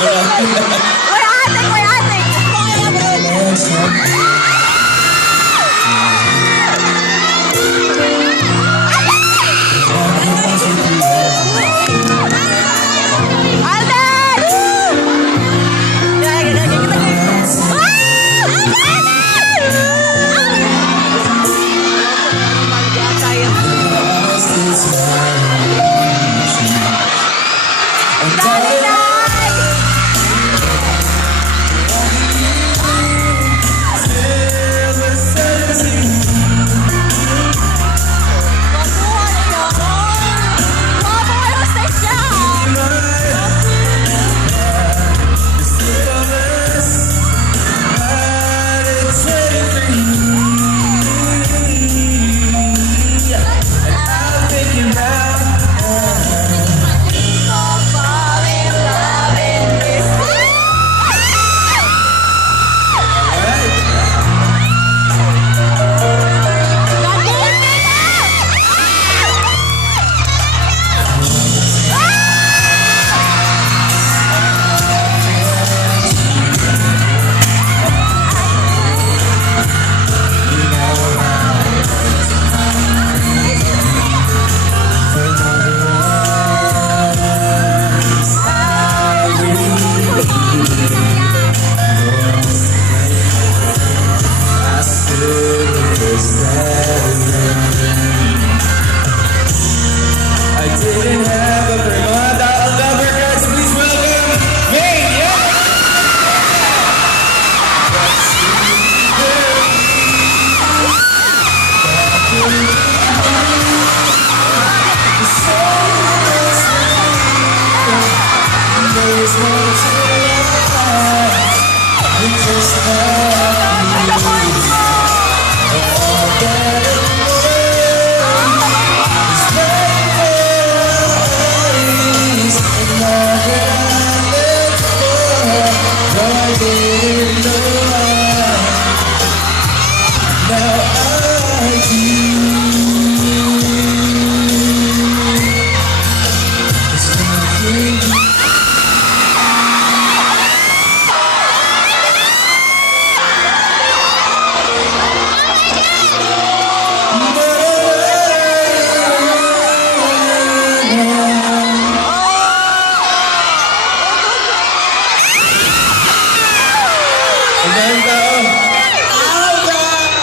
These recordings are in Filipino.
May ating, may ating.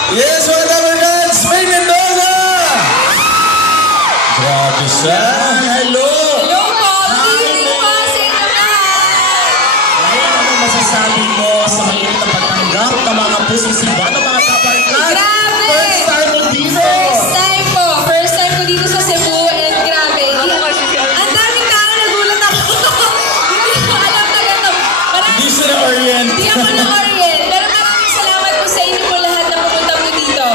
Yes, what up, guys? May Mendoza! Grabe siya. Hello! Hello po! Hindi pa sa inyo na! Ngayon, ano masasabi mo sa mainit na pagtanggap ng mga pusisiba ng mga kabarkas? Grabe! First time mo dito! First time po! First time ko dito sa Cebu and grabe. Ang daming tao, nagulat ako. Hindi ko alam talaga. Hindi siya na-orient. Hindi ako na-orient. Pero maraming salamat po sa inyo po lahat na pumunta po dito.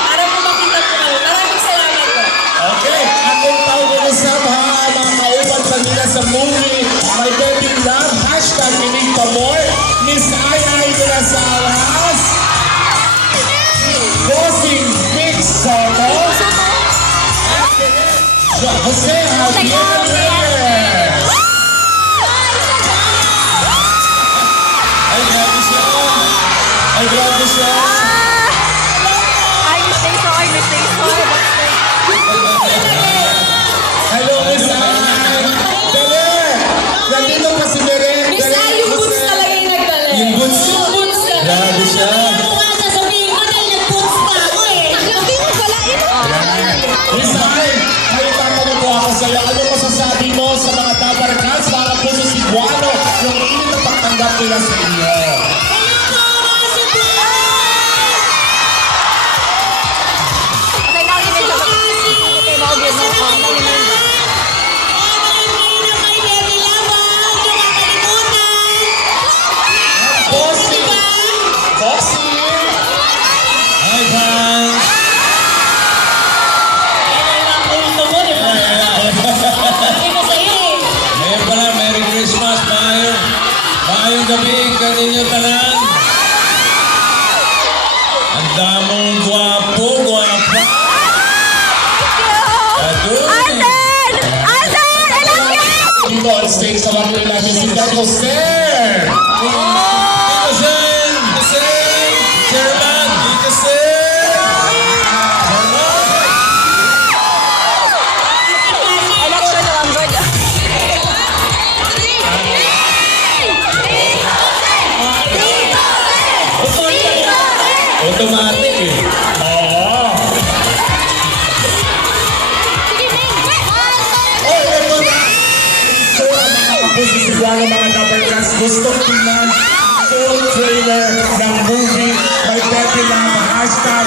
Para po makita po kami. Maraming salamat po. Okay, akong tawag na sa mga kauban pa nila sa movie My Baby Love, hashtag Inig Pa More, Miss Ay de las Alas, Bossing Vic Soto, Jose Javier Reyes. Ay, grabe siya. Ay, grabe siya. Hello, Miss Ay. Bele, nandito pa si Bele. Miss Ay, yung boots talaga yung nagdala. Yung boots? Yung boots talaga. Grabe siya. Miss Ay, may tatanong po ako sa'yo. Ano masasabi mo sa mga tabarkas para po sa Cebuano yung init na pagtanggap nila sa inyo? Bossy! Bossy! Hi, fans! Ngayon pala, Merry Christmas, maayong gabi, kaninyo tanan. Ang damong gwapo, gwapa. Dito on stage sa mga natin si Dad Jose. automatic eh. Oo. Oh, ito na. So, ang mga kapusisigwala, mga kabarkas, gustong tingnan full trailer ng movie My Baby Love, hashtag